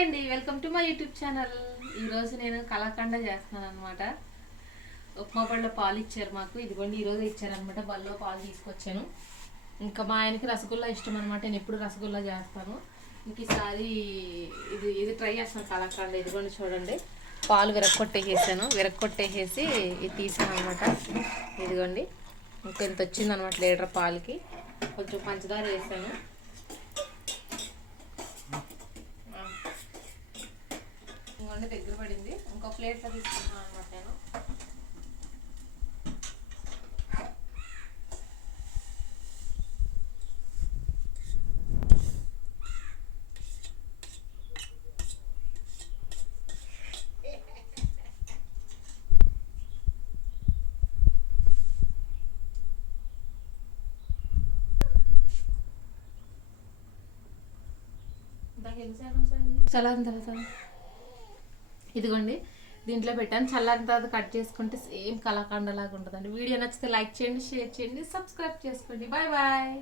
Hi అండి, welcome to my YouTube channel. ఈరోజు నేను కలాకండ చేస్తున్నాను అనమాట. ఉప్మా పళ్ళలో పాలు ఇచ్చారు మాకు, ఇదిగోండి ఈరోజు ఇచ్చారనమాట. బల్లో పాలు తీసుకొచ్చాను. ఇంకా మా ఆయనకి రసగుల్లా ఇష్టం అనమాట, నేను ఎప్పుడు రసగుల్లా చేస్తాను. ఇంక ఈసారి ఇది ట్రై చేస్తాను కలాకండ. ఇదిగోండి చూడండి, పాలు విరక్కొట్టేసేసి ఇది తీసాను అనమాట. ఇదిగోండి ఇంకా ఇంత వచ్చిందనమాట లీటర్ పాలకి. కొంచెం పంచదార వేసాను. ఇంకొండి దగ్గర పడింది, ఇంకో ప్లేట్లో తీసుకుంటున్నాను అనమాట నేను. చల్లారిన తర్వాత ఇదిగోండి దీంట్లో పెట్టాను. చల్లారిన తర్వాత కట్ చేసుకుంటే సేమ్ కలాకండ లాగా ఉంటుందండి. వీడియో నచ్చితే లైక్ చేయండి, షేర్ చేయండి, సబ్స్క్రైబ్ చేసుకోండి. Bye bye.